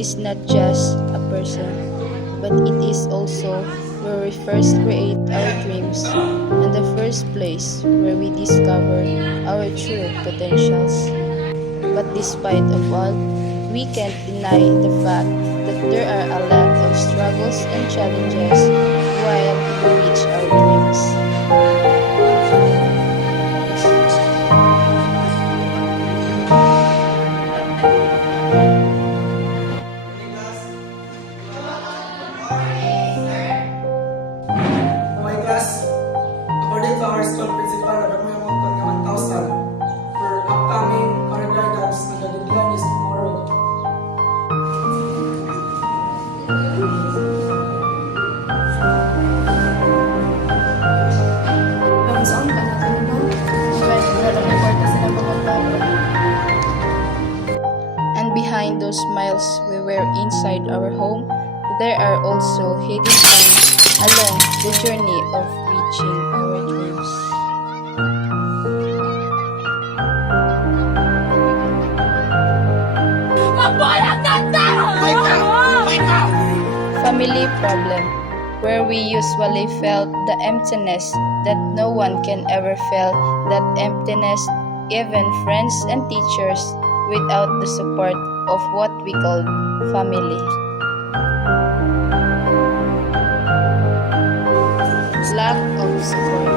is not just a person, but it is also where we first create our dreams and the first place where we discover our true potentials. But despite of all, we can't deny the fact that there are a lot of struggles and challenges while we reach our dreams. Okay, class. According to our school principal, ano mo yung mga 1,000 for upcoming career guidance na deadline is tomorrow. Saan ka na talaga? And behind those smiles we wear inside our home, there are also hidden pains along the journey of reaching our dreams. Family problem, where we usually felt the emptiness that no one can ever feel that emptiness, even friends and teachers, without the support of what we call family. Lack of support,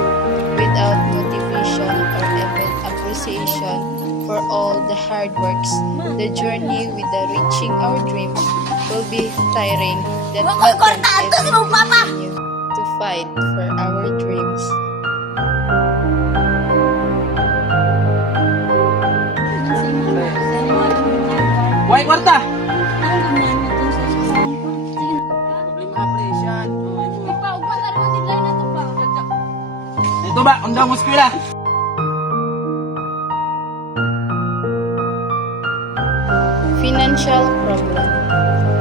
without motivation or even appreciation for all the hard works, the journey with the reaching our dreams will be tiring that we can even continue to fight for our dreams. Why, kwarta? Ito ba? Ang damo eskwela. Financial problem,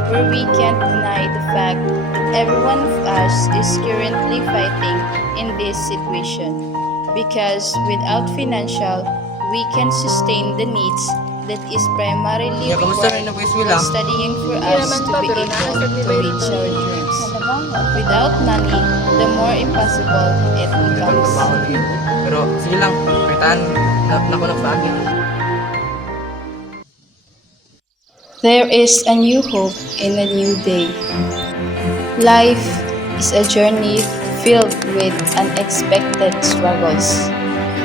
where we can't deny the fact that every one of us is currently fighting in this situation. Because without financial, we can sustain the needs that is primarily required when studying for us to be able to reach our dreams. Without money, the more impossible it becomes. Pero sige lang, kaitan na ko nagbagi. There is a new hope in a new day. Life is a journey filled with unexpected struggles,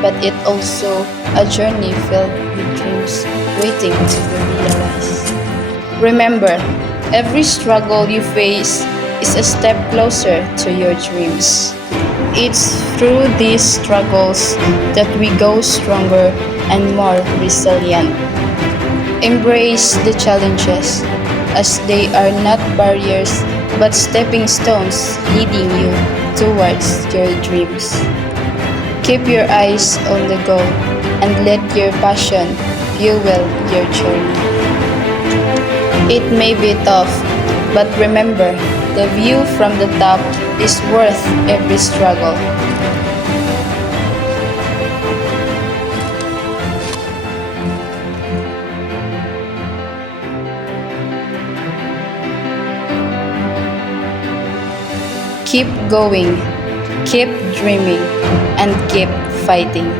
but it also a journey filled with dreams waiting to be realized. Remember, every struggle you face is a step closer to your dreams. It's through these struggles that we go stronger and more resilient. Embrace the challenges as they are not barriers but stepping stones leading you towards your dreams. Keep your eyes on the goal and let your passion fuel your journey. It may be tough, but remember, the view from the top is worth every struggle. Keep going, keep dreaming, and keep fighting.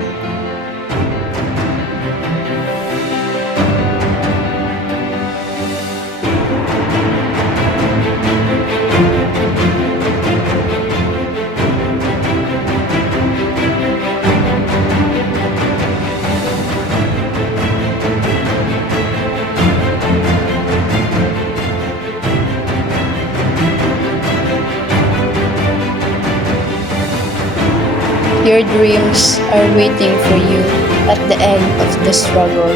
Your dreams are waiting for you at the end of the struggle.